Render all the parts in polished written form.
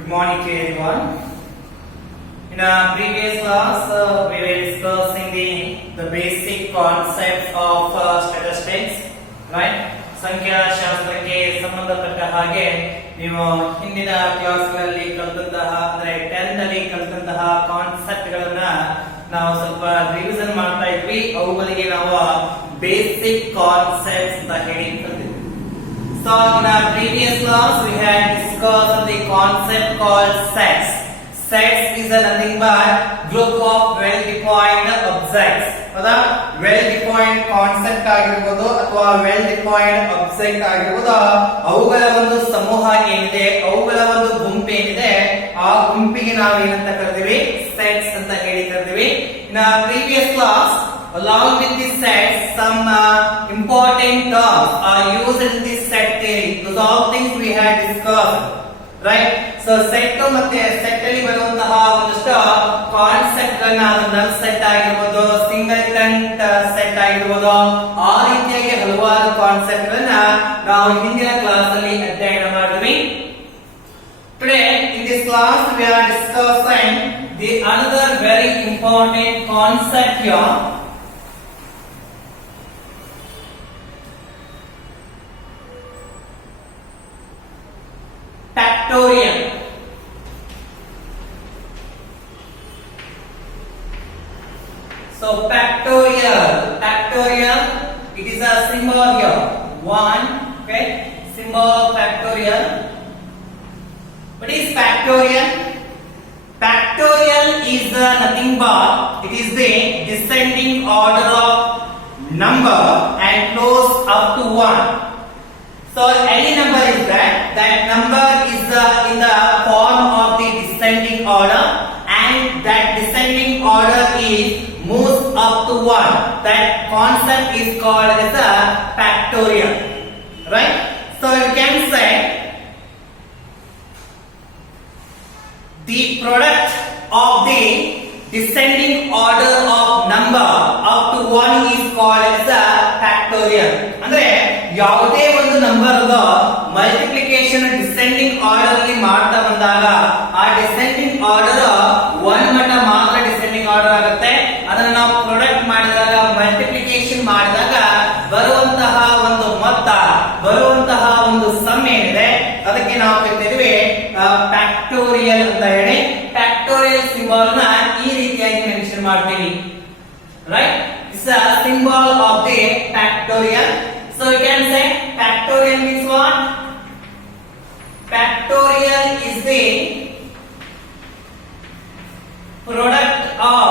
Good morning to everyone. In our previous class, we were discussing the basic concepts of statistics, right? ಸಂಖ್ಯಾಶಾಸ್ತ್ರಕ್ಕೆ ಸಂಬಂಧಪಟ್ಟ ಹಾಗೆ ನೀವು ಹಿಂದಿನ ಕ್ಲಾಸ್ಗಳಲ್ಲಿ ಕಲಿತಂತಹ ಅಂದ್ರೆ 10th ಅಲ್ಲಿ ಕಲಿತಂತಹ ಕಾನ್ಸೆಪ್ಟ್ ಗಳನ್ನ ನಾವು ಸ್ವಲ್ಪ ರಿವಿಷನ್ ಮಾಡ್ತಾ ಇದ್ವಿ. ಅವುಗಳಿಗೆ ನಾವು ಬೇಸಿಕ್ ಕಾನ್ಸೆಪ್ಟ್ಸ್ ಅಂತ ಹೇಳಿ ಕಲಿತಿದ್ವಿ. So in our previous class we had discussed the concept called sets. Sets is nothing but group of well defined objects. ಹೌದಾ? well defined concept ಆಗಿರಬಹುದು ಅಥವಾ well defined object ಆಗಿರಬಹುದು, ಅವುಗಳ ಒಂದು ಸಮೂಹ ಏನಿದೆ, ಅವುಗಳ ಒಂದು ಗುಂಪು ಏನಿದೆ, ಆ ಗುಂಪಿಗೆ ನಾವು ಏನಂತ ಕರೆದಿವಿ? sets ಅಂತ ಹೇಳಿ ಕರೆದಿವಿ. In our previous class, along with this set, some important terms are used in this set theory. Those all things we had discussed, right? So set ಮತ್ತೆ set ಅಲ್ಲಿ ಬರುವಂತಹ ಒಂದಷ್ಟು ಕಾನ್ಸೆಪ್ಟ್ ಗಳನ್ನ ನಲ್ ಸೆಟ್ ಆಗಿರಬಹುದು, ಸಿಂಗಲ್ಟನ್ ಸೆಟ್ ಆಗಿರಬಹುದು, ಆ ರೀತಿಯಾಗಿ ಹಲವಾರು ಕಾನ್ಸೆಪ್ಟ್ ಗಳನ್ನ ನಾವು ಹಿಂದಿನ ಕ್ಲಾಸ್ ಅಲ್ಲಿ ಅಧ್ಯಯನ ಮಾಡಿದ್ವಿ. Today in this class we are discussing the another very important concept here. Factorial. So factorial, it is a symbol here. 1, okay, symbol of factorial. What is factorial? Factorial is nothing but it is the descending order of number and close up to 1. So any number is that number is in the form of the descending order, and that descending order is moves up to 1. That concept is called as a factorial, right? So you can say the product of the descending order of number up to 1 is called as a factorial. ಅಂದ್ರೆ ಯಾವುದೇ ಒಂದು number multiplication descending order ಅಲ್ಲಿ ಮಾಡ್ತಾ ಬಂದಾಗ ಆ descending order 1 ಮಟ್ಟ ಮಾತ್ರ descending order ಆಗುತ್ತೆ. ಅದನ್ನ ನಾವು ಪ್ರೊಡಕ್ಟ್ ಮಾಡಿದಾಗ, ಮಲ್ಟಿಪ್ಲಿಕೇಶನ್ ಮಾಡಿದಾಗ ಬರುವಂತಹ ಒಂದು ಮೊತ್ತ, ಬರುವಂತಹ ಒಂದು ಸಮ್ ಏನಿದೆ, ಅದಕ್ಕೆ ನಾವು ಕರಿತೀವಿ ಫ್ಯಾಕ್ಟೋರಿಯಲ್ ಅಂತ ಹೇಳಿ. ಫ್ಯಾಕ್ಟೋರಿಯಲ್ ಸಿಂಬಲ್ ನ ಈ ರೀತಿಯಾಗಿ ಮೆನ್ಷನ್ ಮಾಡ್ತೀವಿ, right? This is a symbol of the factorial. So you can say factorial means what? Factorial is the product of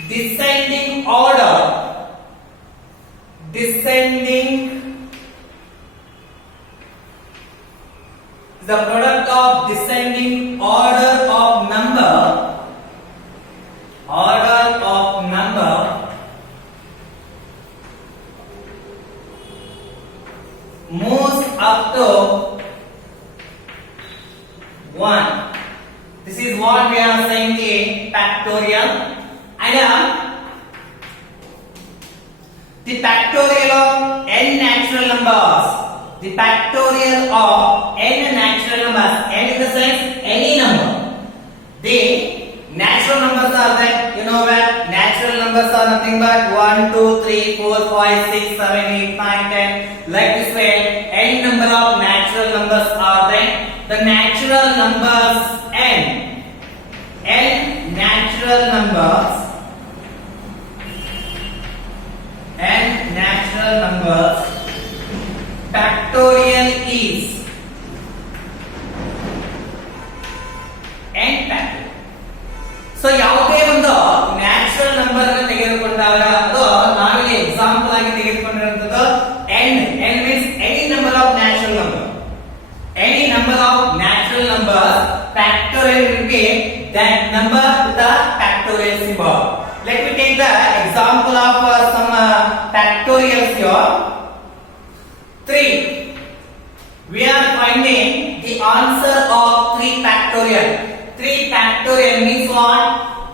descending order, the product of descending order of number moves up to 1. This is what we are saying the factorial. And the factorial of n natural numbers. The factorial of n natural numbers. N in the sense any number. The natural numbers are that, you know that natural numbers are nothing but 1, 2, 3, 4, 5, 6, 7, 8, 9, 10. Like this way, any number of natural numbers are there. The natural numbers n natural numbers factorial is n factorial. So ಯಾವುದೇ ಒಂದು natural number ಅನ್ನು ತೆಗೆದುಕೊಂಡಾಗ ಅದು ನಾವಿಲ್ಲಿ ಎಕ್ಸಾಂಪಲ್ ಆಗಿ ತೆಗೆದುಕೊಂಡಿರುವಂತದ್ದು n means any number of natural number. Any number of natural numbers, factorial will be that number with the factorial symbol. Let me take the example of some factorials here. 3. We are finding the answer of 3 factorial. 3 factorial means what?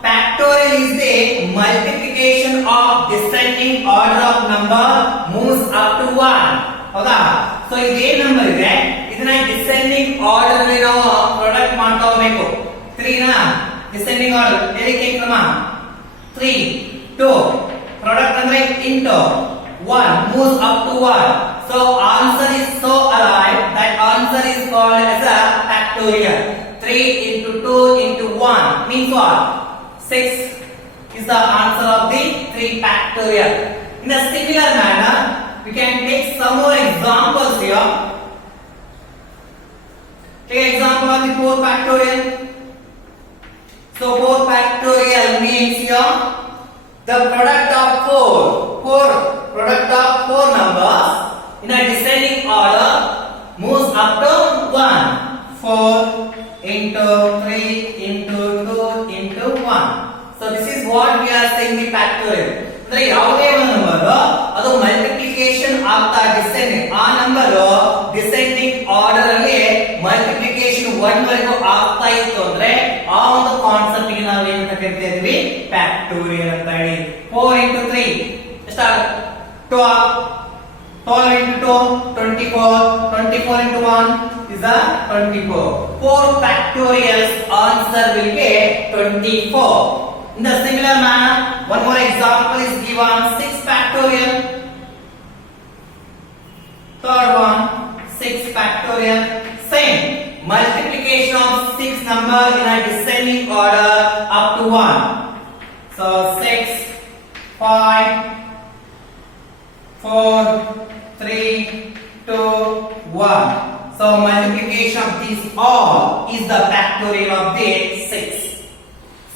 Factorial is the multiplication of descending order of number moves up to 1. ಹೌದಾ? ಸೊ ಇದೇನ್ ನಂಬರ್ ಇದೆ, ಇದನ್ನ descending order ಅಲ್ಲಿ ನಾವು ಪ್ರಾಡಕ್ಟ್ ಮಾಡ್ತಾ ಹೋಗ್ಬೇಕು. 3 ನ descending order ಹೇಗೆ ಕ್ರಮ 3 2 ಪ್ರಾಡಕ್ಟ್ ಅಂದ್ರೆ into 1 moves up to 1. So answer is so alive that answer is called as a factorial. 3 into 2 into 1 means what? 6 is the answer of the 3 factorial. In a similar manner, we can take some more examples here. Take example of the 4 factorial. So 4 factorial means here the product of 4 product of 4 numbers in a descending order moves up to 1. 4 into 3 into 2 into 1. So this is what we are saying the factorial. ಅಂದ್ರೆ ಯಾವುದೇ ಒಂದು ನಂಬರ್ ಅದು ಮಲ್ಟಿಪ್ಲಿಕೇಶನ್ ಆಗ್ತಾ ಡಿಸೆಂಡಿಂಗ್ ಆ number descending order ಅಲ್ಲಿ ಮಲ್ಟಿಪ್ಲಿಕೇಶನ್ 1 ವರೆಗೂ ಆಗ್ತಾ ಇತ್ತು ಅಂದ್ರೆ ಆ ಒಂದು ಕಾನ್ಸೆಪ್ಟ್ ಗೆ ನಾವು ಏನಂತ ಕರಿತಾ ಇದೀವಿ ಫ್ಯಾಕ್ಟೋರಿಯಲ್ ಅಂತ ಹೇಳಿ. 4 into 3 ಎಷ್ಟಾಗುತ್ತೆ 12 into 2 24 24 into 1 is a 24. 4 factorials answer will be 24. In the similar manner, one more example is given 6 factorial. Third one 6 factorial. Same multiplication of 6 number in a descending order up to 1. So 6 5 4 3 2 1. So multiplication of these all is the factorial of the 6.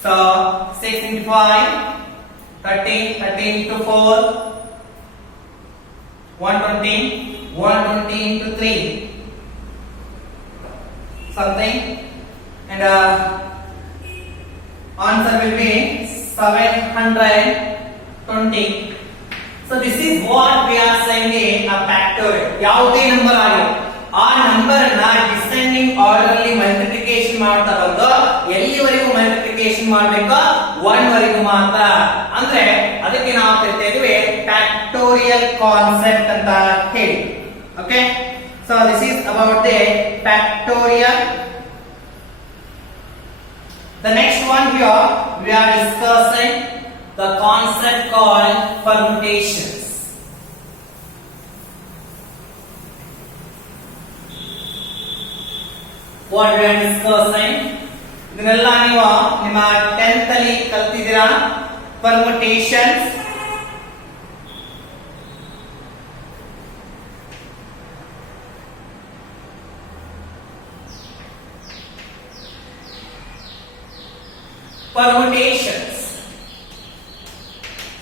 So 6 into 5 13 13 into 4 120 120 into 3 something, and answer will be 720. So this is what we are saying a factorial. ಯಾವುದೇ ನಂಬರ್ ಆಗಲಿ ಆ ನಂಬರ್ ಅನ್ನ descending order ಅಲ್ಲಿ ಮಲ್ಟಿಪ್ಲಿಕೇಶನ್ ಮಾಡ್ತಾ ಬಂದು ಎಲ್ಲಿವರೆಗೂ ಮಲ್ಟಿಪ್ಲಿಕೇಶನ್ ಮಾಡಬೇಕು 1 ವರೆಗೂ ಮಾತ್ರ. ಅಂದ್ರೆ ಅದಕ್ಕೆ ನಾವು ಕರಿತಾ ಇದೀವಿ ಫ್ಯಾಕ್ಟೋರಿಯಲ್ ಕಾನ್ಸೆಪ್ಟ್ ಅಂತ ಹೇಳಿ. Okay, so this is about the factorial. The next one here we are discussing the concept called permutations. What we are discussing, ಇದನ್ನೆಲ್ಲ ನೀವು ನಿಮ್ಮ 10th ಅಲ್ಲಿ ಕಲ್ತಿದ್ದೀರಾ. permutations, permutations.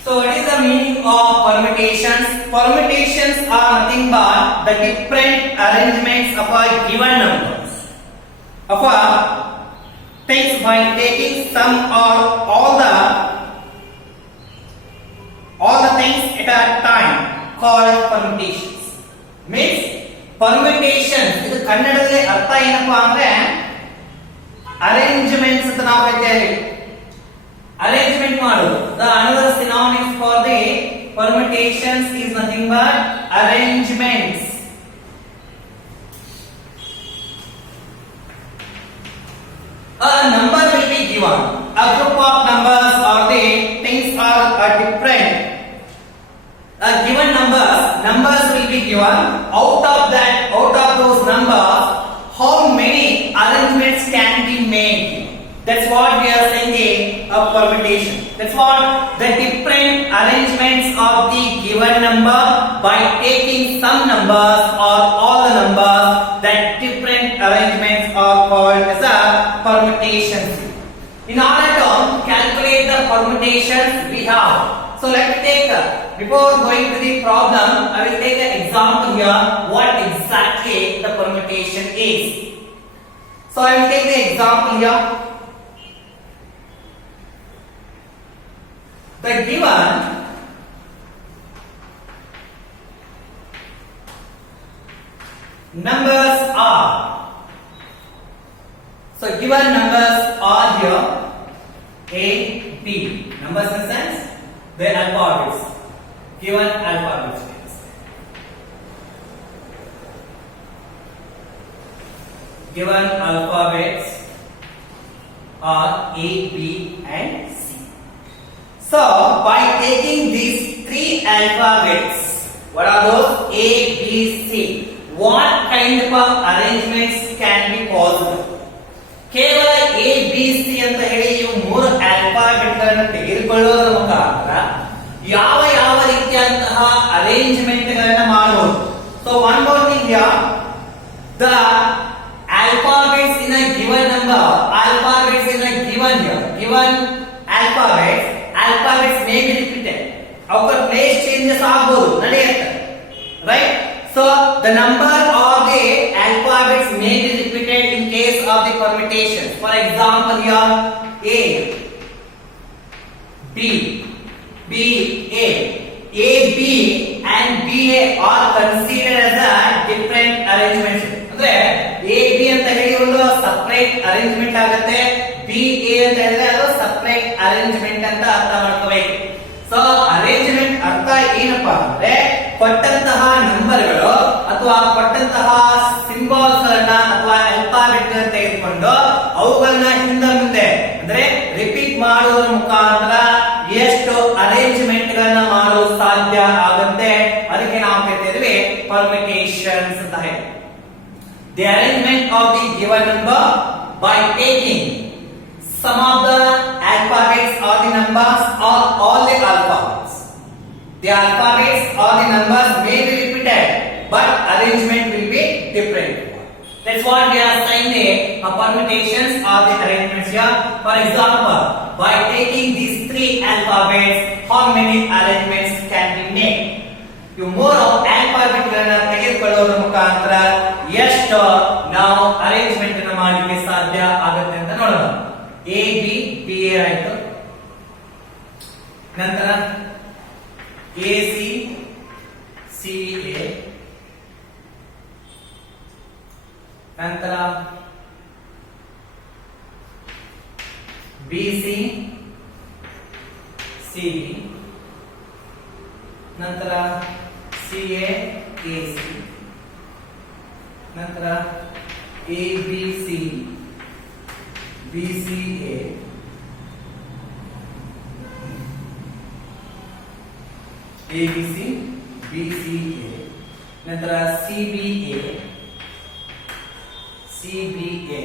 So what is the meaning of permutations? Permutations are nothing but the different arrangements of a given numbers of a things by taking some or all the things at a time called permutations. Means permutations ಇದು ಕನ್ನಡದಲ್ಲಿ ಅರ್ಥ ಏನಪ್ಪಾ ಅಂದ್ರೆ ಅರೇಂಜ್ಮೆಂಟ್ಸ್ ಅಂತ ನಾವು ಹೇಳ್ತೇವೆ. ಅರೇಂಜ್ಮೆಂಟ್ ಮಾಡೋದು. The another synonyms for the permutations is nothing but arrangements. A number will be given. A group of numbers or the things are different. A given numbers will be given. Out of those numbers, how many arrangements can be made? That's what we are saying a permutation. That's what the different arrangements of the given number by taking some numbers or all the numbers, that different arrangements are called as a permutations. In order to calculate the permutations we have, so let's take before going to the problem, I will take an example here what exactly the permutation is. So I will take the example here. The given numbers are, so given numbers are here 8 B. Numbers in the sense the alphabets. Given alphabets. Given alphabets are A, B, and C. So by taking these three alphabets, what are those? A, B, C. What kind of arrangements can be possible? ಕೇವಲ A B C ಅಂತ ಹೇಳಿ ಇವು ಮೂರು ಆಲ್ಫಾಬೆಟ್ ಗಳನ್ನು ತೆಗೆದುಕೊಳ್ಳೋದ್ರ ಮುಖಾಂತರ ಯಾವ ಯಾವ ರೀತಿಯಂತಹ ಅರೇಂಜ್ಮೆಂಟ್ ಗಳನ್ನ ಮಾಡಬಹುದು. So one more thing here, the alphabets in a given number, alphabets in a given alphabets may be repeated. Our place changes ಆಗಬಹುದು, ನಡೆಯುತ್ತೆ, right? So the number of the alphabets may be repeated in case of the permutation. For example, here A, B, B, A, A, B and B, A are considered as a different arrangements. ಅಂದ್ರೆ A B ಅಂತ ಹೇಳಿ ಒಂದು separate arrangement ಆಗುತ್ತೆ, B A ಅಂತ ಹೇಳಿದ್ರೆ ಅದು separate arrangement ಅಂತ ಅರ್ಥ ಮಾಡ್ಕೋಬೇಕು. ಸೊ ಅರೇಂಜ್ಮೆಂಟ್ ಅರ್ಥ ಏನಪ್ಪಾ ಅಂದ್ರೆ ಕೊಟ್ಟಂತಹ ನಂಬರ್ಗಳು ಅಥವಾ ಕೊಟ್ಟಂತಹ ಸಿಂಬಲ್ಸ್ ಗಳನ್ನ ಅಥವಾ ಆಲ್ಫಾಬೆಟ್ ಗಳನ್ನ ತೆಗೆದುಕೊಂಡು ಅವುಗಳನ್ನ ಹಿಂದೆ ಮುಂದೆ ಅಂದ್ರೆ ರಿಪೀಟ್ ಮಾಡುವುದರ ಮುಖಾಂತರ ಎಷ್ಟು ಅರೇಂಜ್ಮೆಂಟ್ ಗಳನ್ನ ಮಾಡಲು ಸಾಧ್ಯ ಆಗುತ್ತೆ, ಅದಕ್ಕೆ ನಾವು ಕರಿತೀವಿ ಪರ್ಮಿಟೇಷನ್ಸ್ ಅಂತ ಹೇಳಿ. The arrangement of the given number by taking some of the alphabets or the numbers or all the alphabets. The alphabets or the numbers may be repeated, but arrangement will be different. That's what we are saying the permutations or the arrangements here. For example, by taking these three alphabets, how many arrangements can be made? ಇವು ಮೂರು ಆಲ್ಫಾಬೆಟ್ ಗಳನ್ನ ತೆಗೆದುಕೊಳ್ಳುವುದರ ಮುಖಾಂತರ ಎಷ್ಟು ನಾವು ಅರೇಂಜ್ಮೆಂಟ್ ಅನ್ನು ಮಾಡಲಿಕ್ಕೆ ಸಾಧ್ಯ ಆಗುತ್ತೆ ಅಂತ ನೋಡೋಣ. ಎ ಬಿ ಬಿ ಎ ಆಯ್ತು, ನಂತರ ಎ ಸಿ ಸಿ ಎ, ನಂತರ ಬಿ ಸಿ ಸಿ ಬಿ, ನಂತರ ಸಿ ಎ ಎ ಸಿ, ನಂತರ A B C B C A, A B C B C A, ನಂತರ C B A C B A,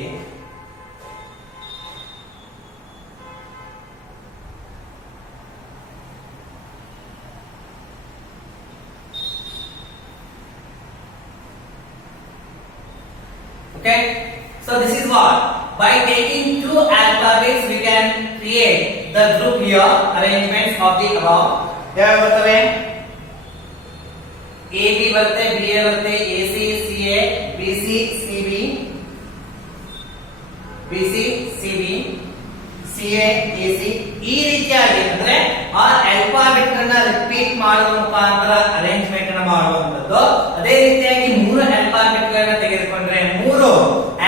okay. So this is what, by taking two alphabets we can create the group here arrangements of the above. ಯಾವ ಬರ್ತವೆ? A B ಬರುತ್ತೆ, B A ಬರುತ್ತೆ, A C C A, B C C B, B C C B, C A A C. ಈ ರೀತಿಯಾಗಿ ಅಂದ್ರೆ ಆ ಆಲ್ಫಾಬೆಟ್ ಗಳನ್ನ ರಿಪೀಟ್ ಮಾಡುವ ಮುಖಾಂತರ ಅರೇಂಜ್ಮೆಂಟ್ ಅನ್ನು ಮಾಡುವಂತದ್ದು. ಅದೇ ರೀತಿಯಾಗಿ ಮೂರು ಆಲ್ಫಾಬೆಟ್ ಗಳನ್ನ ತೆಗೆದುಕೊಂಡ್ರೆ, ಮೂರು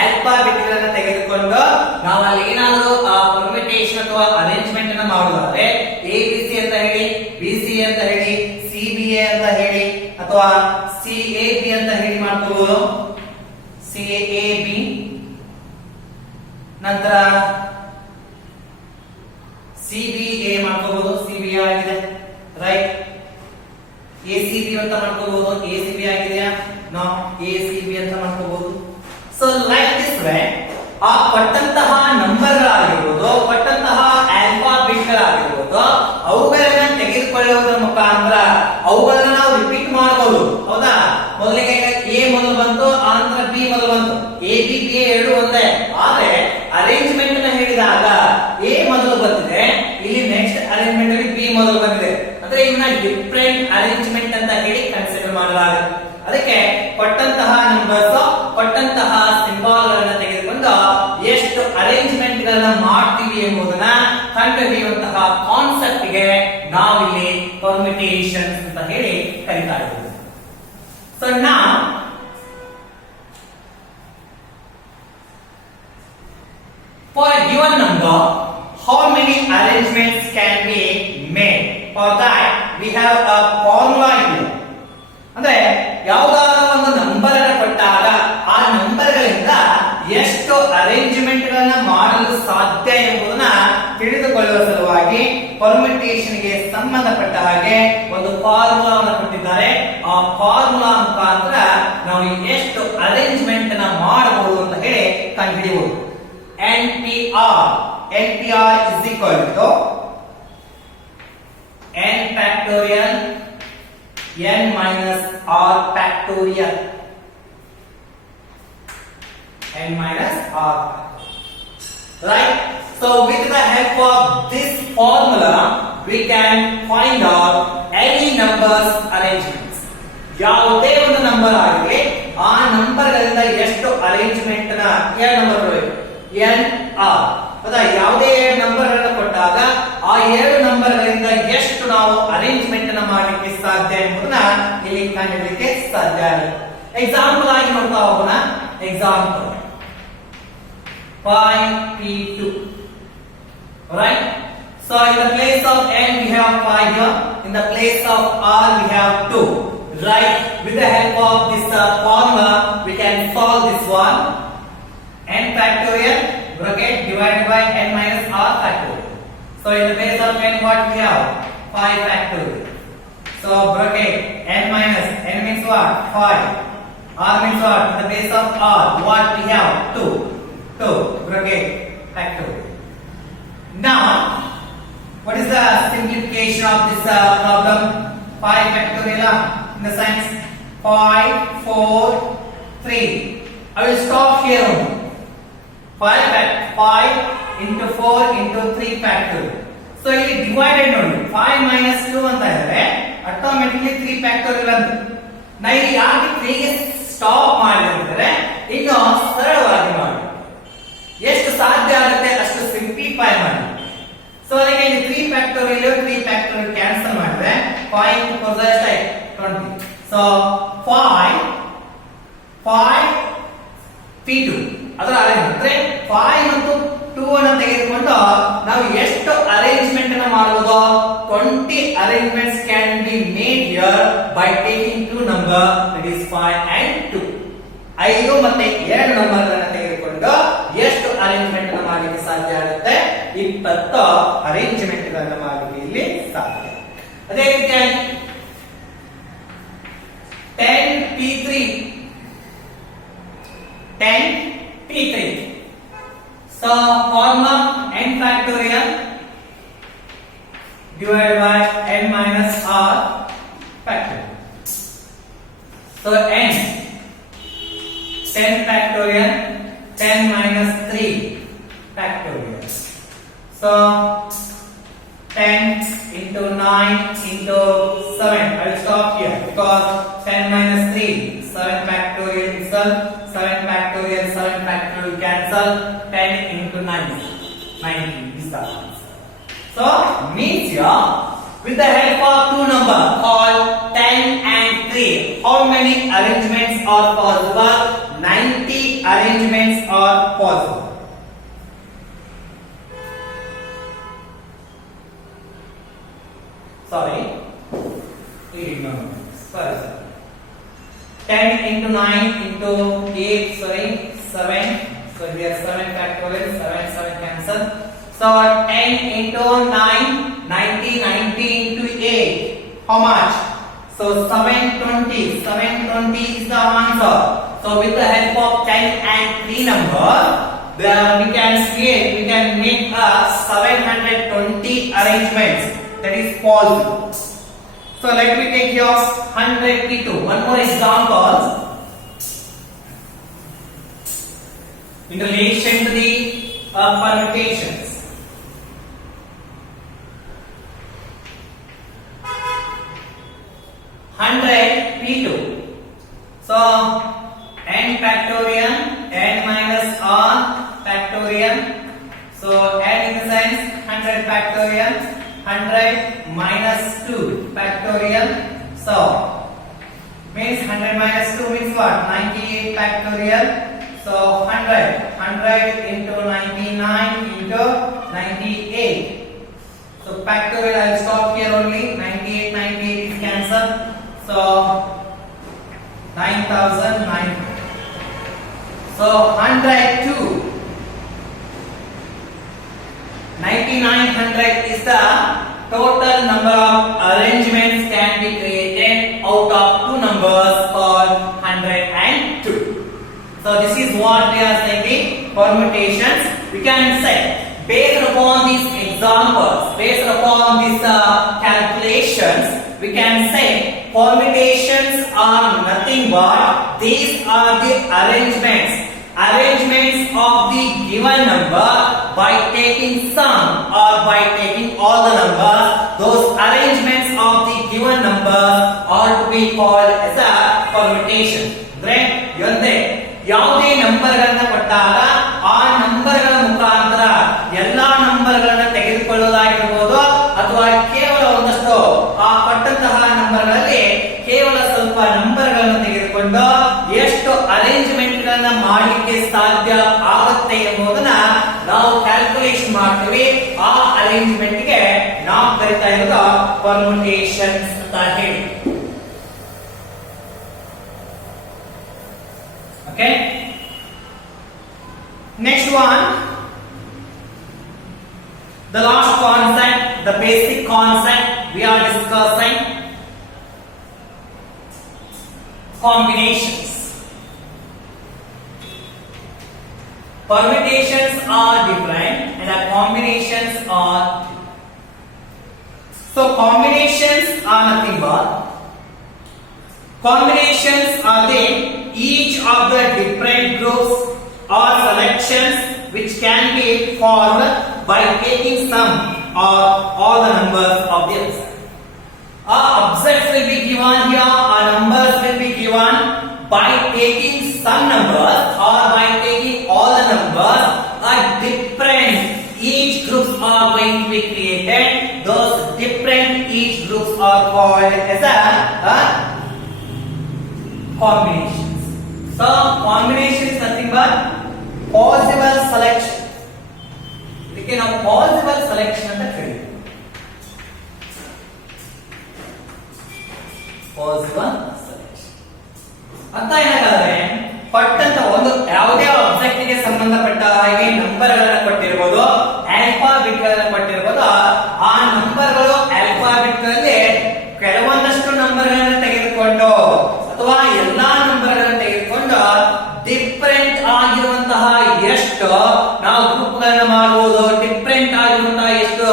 ಆಲ್ಫಾಬೆಟ್ ಗಳನ್ನ ತೆಗೆದುಕೊಂಡು ನಾವು ಅಲ್ಲಿ ಏನಾದರೂ ಪರ್ಮಿಟೇಷನ್ ಅಥವಾ ಅರೇಂಜ್ಮೆಂಟ್ ಅನ್ನು ಮಾಡುವುದಾದ್ರೆ ಎ ಬಿ ಸಿ ಅಂತ ಹೇಳಿ, ಬಿ ಸಿ ಅಂತ ಹೇಳಿ, ಸಿ ಬಿ ಎ ಅಂತ ಹೇಳಿ ಅಥವಾ ಸಿ ಎ ಬಿ ಅಂತ ಹೇಳಿ ಮಾಡ್ಕೋಬಹುದು. ಸಿ ಎ ಬಿ, ನಂತರ ಸಿ ಬಿ ಎ ಮಾಡ್ಕೋಬಹುದು, ಸಿ ಬಿ ಆಗಿದೆ, ರೈಟ್. ಎ ಸಿ ಬಿ ಅಂತ ಮಾಡ್ಕೋಬಹುದು, ಎ ಸಿ ಬಿ ಆಗಿದೆಯಾ? ನೋ, ಎ ಸಿ ಬಿ ಅಂತ ಮಾಡ್ಕೋಬಹುದು. ಸೊ ಲೈಕ್ ದಿಸ್ ವೇ ಆ ಕೊಟ್ಟಂತಹ ನಂಬರ್ಗಳಾಗಿರ್ಬೋದು, ಕೊಟ್ಟಂತಹ ಆಲ್ಫಾಬೆಟ್ ಗಳಾಗಿರ್ಬೋದು, ಅವುಗಳನ್ನ ತೆಗೆದುಕೊಳ್ಳುವುದರ ಮುಖಾಂತರ ಅವುಗಳನ್ನ ನಾವು ರಿಪೀಟ್ ಮಾಡಬಹುದು. ಹೌದಾ? ಮೊದಲಿಗೆ ಎ ಮೊದಲು ಬಂತು, ಆನಂತರ ಬಿ ಮೊದಲು ಬಂತು. ಎ ಬಿ ಬಿ ಎರಡು ಒಂದೇ, ಆದ್ರೆ ಅರೇಂಜ್ಮೆಂಟ್ ನ ಹೇಳಿದಾಗ ಎ ಮೊದಲು ಬಂದಿದೆ, ಇಲ್ಲಿ ನೆಕ್ಸ್ಟ್ ಅರೇಂಜ್ಮೆಂಟ್ ಅಲ್ಲಿ ಬಿ ಮೊದಲು ಬಂದಿದೆ. ಅಂದ್ರೆ ಇವನ್ನ ಡಿಫರೆಂಟ್ ಅರೇಂಜ್ಮೆಂಟ್ ಅಂತ ಹೇಳಿ ಕನ್ಸಿಡರ್ ಮಾಡಲಾಗುತ್ತೆ. ಅದಕ್ಕೆ ಕೊಟ್ಟಂತಹ ನಂಬರ್ಸ್, ಕೊಟ್ಟಂತಹ ಸಿಂಬಲ್ ಗಳನ್ನ ತೆಗೆದುಕೊಂಡು ಎಷ್ಟು ಅರೇಂಜ್ಮೆಂಟ್ ಗಳನ್ನ ಮಾಡ್ತೀವಿ ಎಂಬುದನ್ನ ಕಂಡುಹಿಡಿಯುವಂತಹ ಕಾನ್ಸೆಪ್ಟ್ ಗೆ ನಾವಿಲ್ಲಿ ಪರ್ಮಿಟೇಷನ್ಸ್ ಅಂತ ಹೇಳಿ ಕರೀತಾ ಇದ್ದೀವಿ. So now for a given number how many arrangements can be made. For that we have a formula here. ಅಂದ್ರೆ ಯಾವುದಾದರೂ ಒಂದು ನಂಬರ್ ಅನ್ನು ಕೊಟ್ಟಾಗ ಆ ನಂಬರ್ ಗಳಿಂದ ಎಷ್ಟು ಅರೇಂಜ್ಮೆಂಟ್ ಗಳನ್ನ ಮಾಡಲು ಸಾಧ್ಯ ಎಂಬುದನ್ನ ತಿಳಿದುಕೊಳ್ಳುವ ಸಲುವಾಗಿ ಪರ್ಮಿಟೇಷನ್ ಗೆ ಸಂಬಂಧಪಟ್ಟ ಹಾಗೆ ಒಂದು ಫಾರ್ಮುಲಾವನ್ನು ಕೊಟ್ಟಿದ್ದಾರೆ. ಆ ಫಾರ್ಮುಲಾ ಮುಖಾಂತರ ನಾವು ಎಷ್ಟು ಅರೇಂಜ್ಮೆಂಟ್ ಅನ್ನ ಮಾಡಬಹುದು ಅಂತ ಹೇಳಿ ಕಂಡುಹಿಡಿಯಬಹುದು. NPR is equal to n factorial n minus r factorial. N minus r. Right? So with the help of this formula we can find out any numbers arrangements. ಯಾವುದೇ ಒಂದು ನಂಬರ್ ಆಗಲಿ ಆ ನಂಬರ್ ಗಳಿಂದ ಎಷ್ಟು ಅರೇಂಜ್ಮೆಂಟ್ ನ ಎರಡು ನಂಬರ್ಗಳು n r ಅದ ಯಾವುದೇ ಎರಡು ನಂಬರ್ ಗಳನ್ನು ಕೊಟ್ಟಾಗ ಆ ಎರಡು ನಂಬರ್ ಗಳಿಂದ ಎಷ್ಟು ನಾವು ಅರೇಂಜ್ಮೆಂಟ್ ಅನ್ನು ಮಾಡಲಿಕ್ಕೆ ಸಾಧ್ಯ ಎಂಬುದನ್ನ ಇಲ್ಲಿ ಕಂಡುಹಿಡಿಯಲಿಕ್ಕೆ ಸಾಧ್ಯ ಆಗುತ್ತೆ. ಎಕ್ಸಾಂಪಲ್ ಆಗಿ ನೋಡ್ತಾ ಹೋಗೋಣ. Example 5p2. Right? So in the place of n we have 5 here. In the place of r we have 2. Right? With the help of this formula we can solve this one. N factorial bracket divided by n minus r factorial. So in the place of n what we have? 5 factorial. So bracket n minus n means what? 5. R means what? In the place of r what we have? 2 bracket factorial. Now what is the simplification of this problem? 5 factorial in the sense 5 4 3. I will stop here only. 5 into 4 into 3 factorial. So ಇಲ್ಲಿ divided ನೋಡಿ 5 minus 2 ಅಂತ ಇದ್ರೆ ಆಟೋಮೆಟಿಕಲಿ 3 factorial ಅಂತ. ನಾ ಇಲ್ಲಿ ಯಾಕೆ 3 ಗೆ ಸ್ಟಾಪ್ ಮಾಡಿದ್ರೆ ಇನ್ನು ಸರಳವಾಗಿ ಮಾಡಿ ಎಷ್ಟು ಸಾಧ್ಯ ಆಗುತ್ತೆ ಅಷ್ಟು ಸಿಂಪ್ಲಿಫೈ ಮಾಡಿ. ಸೊ ಅದಕ್ಕೆ ಇಲ್ಲಿ 3 factorial ಕ್ಯಾನ್ಸಲ್ ಮಾಡಿದ್ರೆ 5 into 4 is 20. So 5 p2 ಅದರ ಅರೇಂಜ್ಮೆಂಟ್ 5 ಮತ್ತು 2 ಅನ್ನು ತೆಗೆದುಕೊಂಡು ನಾವು ಎಷ್ಟು ಅರೇಂಜ್ಮೆಂಟ್ ಅನ್ನು ಮಾಡಬಹುದು? 20 arrangements can be made here by taking two number, that is 5 and 2. 5 ಮತ್ತೆ 2 ನಂಬರ್ ಗಳನ್ನು ತೆಗೆದುಕೊಂಡು ಎಷ್ಟು ಅರೇಂಜ್ಮೆಂಟ್ ಅನ್ನು ಮಾಡಲಿಕ್ಕೆ ಸಾಧ್ಯ ಆಗುತ್ತೆ? 20 ಅರೇಂಜ್ಮೆಂಟ್ ಗಳನ್ನು ಮಾಡಲಿಕ್ಕೆ ಇಲ್ಲಿ ಸಾಧ್ಯ. ಅದೇ ರೀತಿಯಾಗಿ 10p3 So formula n factorial divided by n minus r factorial. So n 10 factorial 10 minus 3 factorial. So 10 into 9 into 7. I will stop here because 10 minus 3 7 factorial itself. 7 factorial cancel. 10 into 9 90 is the answer. So means here with the help of two number called 10 and 3 how many arrangements are possible? 90 arrangements are possible. Sorry, ignore this. Sorry. 10 into 9 into 8, sorry, 7. So here 7 factorial, 7 cancel. So 10 into 9, 90 into 8. How much? So 720 is the answer. So with the help of 10 and 3 number, we can make a 720 arrangements. That is possible. So let me take your 100p2. One more example. In relation to the permutations. 100p2. So n factorial n minus r factorial. So n in the sense 100 factorial 100 minus 2 factorial. So means 100 minus 2 means what? 98 factorial. So 100 into 99 into 98. So factorial, I will stop here only. 98 is cancelled. So 9009. So 102. 9900 is the total number of arrangements can be created out of two numbers called 102. So this is what we are saying, permutations. We can say, based upon these examples, based upon these calculations, we can say permutations are nothing but these are the arrangements of the given number by taking sum or by taking all the numbers. Those arrangements of the given number are to be called as a permutation. Right? ಯಾವುದೇ ನಂಬರ್ ಗಳನ್ನ ಕೊಟ್ಟಾಗ ಆ ನಂಬರ್ ಗಳ ಮುಖಾಂತರ ಎಲ್ಲಾ ನಂಬರ್ ಗಳನ್ನ ತೆಗೆದುಕೊಳ್ಳೋದಾಗಿರಬಹುದು ಅಥವಾ ಕೇವಲ ಒಂದಷ್ಟು ಆ ಕೊಟ್ಟಂತಹ ನಂಬರ್ ಗಳಲ್ಲಿ ಕೇವಲ ಸ್ವಲ್ಪ ನಂಬರ್ ಗಳನ್ನು ತೆಗೆದುಕೊಂಡು ಎಷ್ಟು ಅರೇಂಜ್ಮೆಂಟ್ ಗಳನ್ನ ಮಾಡಲಿಕ್ಕೆ ಸಾಧ್ಯ ಆಗುತ್ತೆ ಎಂಬುದನ್ನ ನಾವು ಕ್ಯಾಲ್ಕುಲೇಷನ್ ಮಾಡ್ತೀವಿ. ಆ ಅರೇಂಜ್ಮೆಂಟ್ ಗೆ ನಾವು ಕರಿತಾ ಇರೋದು ಪರ್ಮುಟೇಷನ್ಸ್ ಅಂತ ಹೇಳಿ. Okay. Next one, the last concept, the basic concept we are discussing, combinations. Permutations are different and the combinations are. So combinations are nothing but combinations are the each of the different groups or selections which can be formed by taking sum or all the numbers of the object. Objects will be given here, numbers will be given by taking some numbers or by taking all the numbers. Different each groups are going to be created. Those different each groups are called as a combination. So combination is nothing but possible selection. ಇದಕ್ಕೆ ನಾವು possible selection ಅಂತ ಕರೀತೀವಿ. Possible selection ಅಂತ ಏನಾಗುತ್ತೆ, ಕೊಟ್ಟಂತ ಒಂದು ಯಾವುದೇ ಆಬ್ಜೆಕ್ಟ್ ಗೆ ಸಂಬಂಧಪಟ್ಟ ಹಾಗೆ ನಂಬರ್ ಗಳನ್ನ ಕೊಟ್ಟಿರಬಹುದು, ಆಲ್ಫಾಬೆಟ್ ಗಳನ್ನ ಕೊಟ್ಟಿರಬಹುದು. ಆ ನಂಬರ್ ಗಳು ಆಲ್ಫಾಬೆಟ್ ಗಳಲ್ಲಿ ಕೆಲವೊಂದಷ್ಟು ನಂಬರ್ ಗಳನ್ನ ತೆಗೆದುಕೊಂಡು ಅಥವಾ ಎಲ್ಲಾ ನಂಬರ್ ಗಳನ್ನ ತೆಗೆದುಕೊಂಡು ಡಿಫರೆಂಟ್ ಆಗಿರುವಂತಹ ಎಷ್ಟು ನಾವು ಗ್ರೂಪ್ ಗಳನ್ನ ಮಾಡಬಹುದು, ಡಿಫರೆಂಟ್ ಆಗಿರುವಂತಹ ಎಷ್ಟು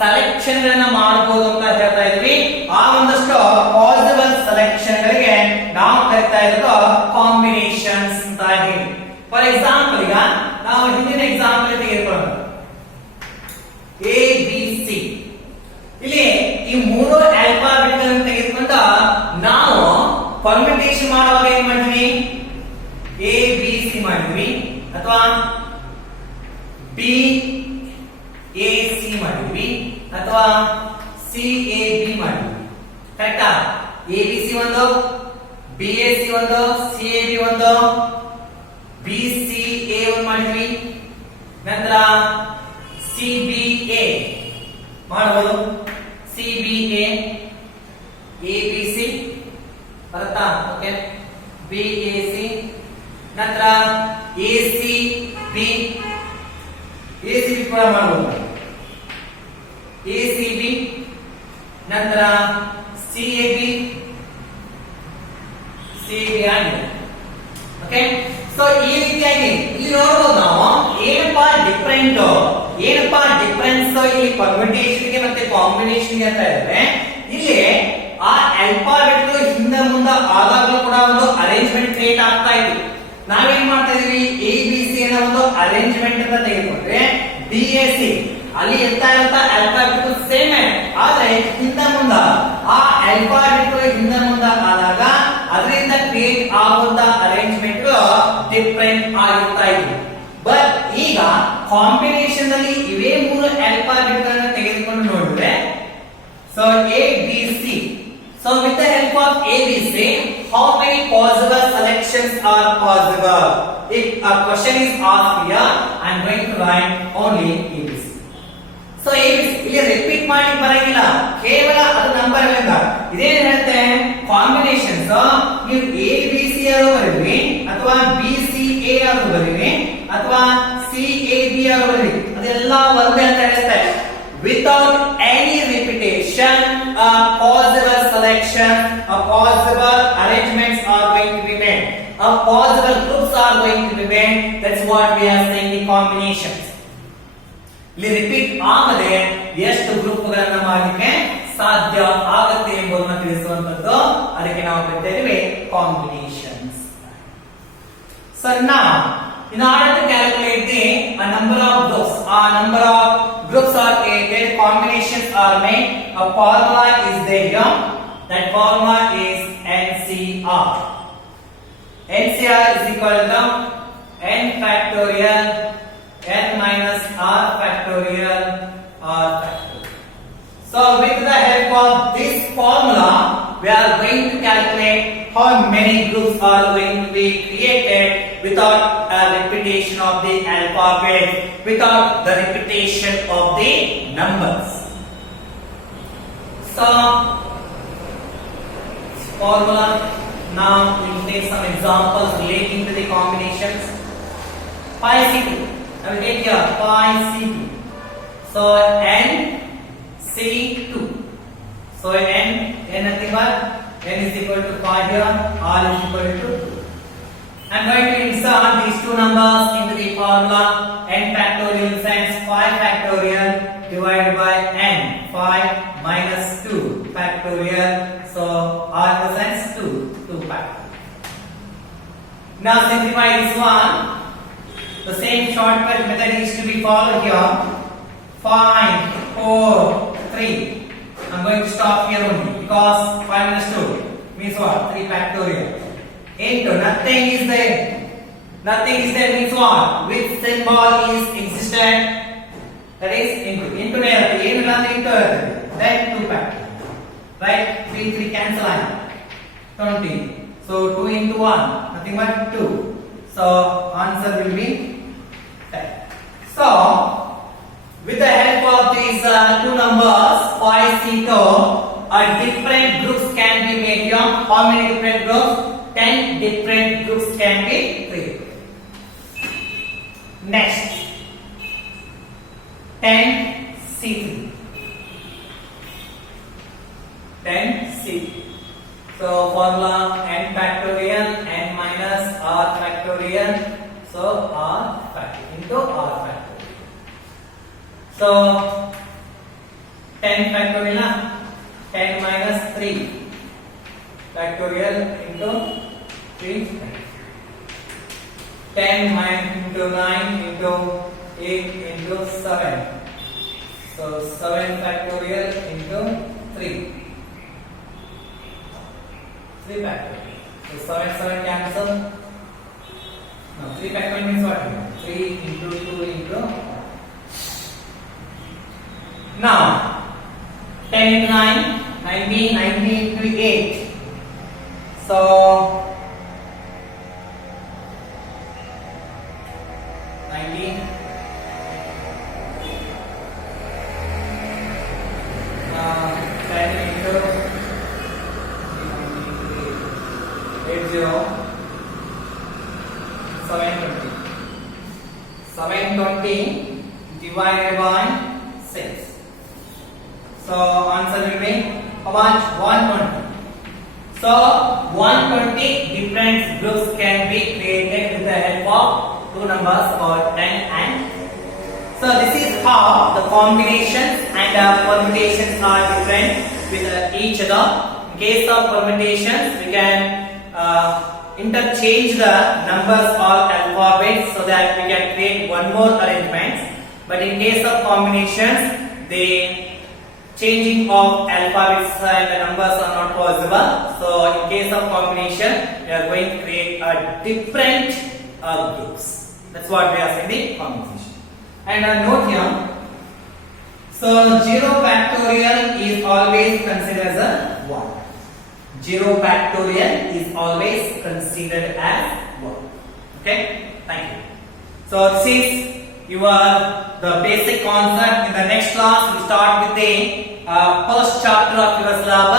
ಸೆಲೆಕ್ಷನ್ ಗಳನ್ನ ಮಾಡಬಹುದು ಅಂತ ಹೇಳ್ತಾ ಇದ್ವಿ. ಆ ಒಂದಷ್ಟು ಪಾಸಿಬಲ್ ಸೆಲೆಕ್ಷನ್ ಗಳಿಗೆ ನಾವು ಕರಿತಾ ಇರೋದು ಕಾಂಬಿನೇಷನ್ಸ್ ಅಂತ ಹೇಳಿ. ಫಾರ್ ಎಕ್ಸಾಂಪಲ್, ಈಗ ನಾವು ಹಿಂದಿನ ಎಕ್ಸಾಂಪಲ್ ತೆಗೆದುಕೊಳ್ಳೋಣ, ಎ ಬಿ ಸಿ. ಇಲ್ಲಿ ಈ ಮೂರು ಆಲ್ಫಾಬೆಟ್ ಗಳನ್ನು ತೆಗೆದುಕೊಂಡು ನಾವು ಪರ್ಮಿಟೇಷನ್ ಮಾಡುವಾಗ ಏನ್ ಮಾಡಿದ್ವಿ, ಎ ಬಿ ಸಿ ಮಾಡಿದ್ವಿ ಅಥವಾ ಬಿ ಎ ಸಿ ಮಾಡಿದ್ವಿ ಅಥವಾ ಸಿ ಎ ಬಿ ಮಾಡಿದ್ವಿ. ಕರೆಕ್ಟಾ? ಎ ಬಿ ಸಿ ಒಂದು, ಬಿ ಎ ಸಿ ಒಂದು, ಸಿ ಎ ಬಿ ಒಂದು, ಬಿ ಸಿ ಎ ಒಂದು ಮಾಡಿದ್ವಿ. ನಂತರ ಸಿ ಬಿ ಎ ಮಾಡಬಹುದು, C B A B C ಬರುತ್ತಾ? Okay, B A C. ನಂತರ ಎ ಸಿ ಬಿ ಕೂಡ ಮಾಡಬಹುದು, ಎ ಸಿ ಬಿ. ನಂತರ ಸಿ ಎ ಬಿ ಆಗಿದೆ. ಓಕೆ, ಸೊ ಈ ರೀತಿಯಾಗಿ ಇಲ್ಲಿ ನೋಡಬಹುದು ನಾವು ಏನಪ್ಪಾ ಡಿಫರೆನ್ಸ್ ಇಲ್ಲಿ ಪರ್ಮಿಟೇಷನ್ ಗೆ ಮತ್ತೆ ಕಾಂಬಿನೇಷನ್ ಗೆ ಅಂತ ಇದ್ರೆ, ಇಲ್ಲಿ ಆ ಆಲ್ಫಾಬೆಟ್ ಗಳು ಹಿಂದೆ ಮುಂದೆ ಆದಾಗಲೂ ಕೂಡ ಒಂದು ಅರೇಂಜ್ಮೆಂಟ್ ಕ್ರಿಯೇಟ್ ಆಗ್ತಾ ಇದೆ. ನಾವೇನ್ ಮಾಡ್ತಾ ಇದೀವಿ, ಎ ಬಿ ಸಿ ಅನ್ನೋ ಒಂದು ಅರೇಂಜ್ಮೆಂಟ್ ಅಂತ ತೆಗೆದುಕೊಂಡ್ರೆ ಬಿ ಎ ಸಿ ಅಲ್ಲಿ ಎಂತ ಆಲ್ಫಾಬೆಟ್ ಸೇಮ್ ಆದ್ರೆ ಹಿಂದೆ ಮುಂದ ಆ ಆಲ್ಫಾಬೆಟ್ ಹಿಂದೆ ಮುಂದೆ ಆದಾಗ ಅದರಿಂದ ಕ್ರಿಯೇಟ್ ಆಗುವಂತ ಅರೇಂಜ್ಮೆಂಟ್ ಡಿಫರೆಂಟ್ ಆಗಿರ್ತಾ ಇದ್ವು. ಬಟ್ ಈಗ ಕಾಂಬಿನೇಷನ್ ಅಲ್ಲಿ ಇವೇ ಮೂರು ಆಲ್ಫಾಬೆಟ್ ಗಳನ್ನ ತೆಗೆದುಕೊಂಡು ನೋಡಿದ್ರೆ, so A B C. So with the help of ABC, how many possible selections are possible? if a question is asked here, I am going to write only ABC. So ABC ಇಲ್ಲಿ ರಿಪೀಟ್ ಮಾಡಿ ಬರಂಗಿಲ್ಲ, ಕೇವಲ ಅದು ನಂಬರ್ ಗಳಿಂದ ಇದೇನು ಹೇಳುತ್ತೆ, ಕಾಂಬಿನೇಷನ್ಸ್ ನೀವು A B C ಆರು ಬರೀರಿ ಅಥವಾ ಬಿ ಸಿ ಎ ಆರು ಬರೀರಿ ಅಥವಾ ಸಿ ಎ ಬಿ ಆರು ಬರೀರಿ, ಅದೆಲ್ಲ ಒಂದೇ ಅಂತ ಹೇಳುತ್ತೆ. Without any repetition, a possible selection, a possible arrangements are going to be made, a possible groups are going to be made. That's what we are saying the combinations. ಇಲ್ಲಿ ರಿಪೀಟ್ ಆಗದೆ ಎಷ್ಟು ಗ್ರೂಪ್ ಗಳನ್ನ ಮಾಡಲಿಕ್ಕೆ ಸಾಧ್ಯ ಆಗುತ್ತೆ ಎಂಬುದನ್ನು ತಿಳಿಸುವಂತದ್ದು, ಅದಕ್ಕೆ ನಾವು ಕರೀತೇವೆ combinations. So now, in order to calculate the number of groups, number of groups are created, combinations are made, a formula is there. That formula is NCR. NCR is equal to n factorial n minus r factorial r factorial. So with the help of this formula, we are going to calculate how many groups are going to be created without a repetition of the alphabet, without the repetition of the numbers. So formula, now we will take some examples relating to the combinations. Pi C2, I will take here pi C2. So n C2. So n nothing but n is equal to pi here, r is equal to 2. I am going to insert these two numbers into the formula. N factorial times 5 factorial divided by n, 5 minus 2 factorial. So r represents 2 factorial. Now simplify this one. The same shortcut method is to be followed here. 5, 4, 3. I am going to stop here only because 5 minus 2 means what? 3 factorial. Into nothing is there. Nothing is there means what? Which symbol is existed? That is into. Into into then 2 factorial. Right? 3 cancel out. 20. So 2 into 1, nothing but 2. So answer will be 10. So with the help of these two numbers, pi C2, different groups can be made here. How many different groups? 10 different groups can be created. Next, 10 C3. 10 C3. So formula n factorial n minus r factorial. So r factorial into r factorial. So 10 factorial, 10 minus 3 factorial into 3, 10 minus into 9 into 8 into 7. So 7 factorial into 3. 3 factorial. So 7 cancel. Now 3 factorial means what? 3 into 2 into. Now 10 into 9, 19 into 8. So 19. Now 10 into 80, 720. 720 divided by 6. So answer will be how much? 120. So 120 different groups can be created with the help of two numbers called 10 and. So this is how the combinations and permutations are different with each other. In case of permutations, we can interchange the numbers or alphabets so that we can create one more arrangement. But in case of combinations, the changing of alphabets and the numbers are not possible. So in case of combination, we are going to create a different groups. That's what we are saying the combination. And a note here. So 0 factorial is always considered as a 1. 0 factorial is always considered as 1. Okay. Thank you. So this is your the basic concept. In the next class, we start with the first chapter of your syllabus.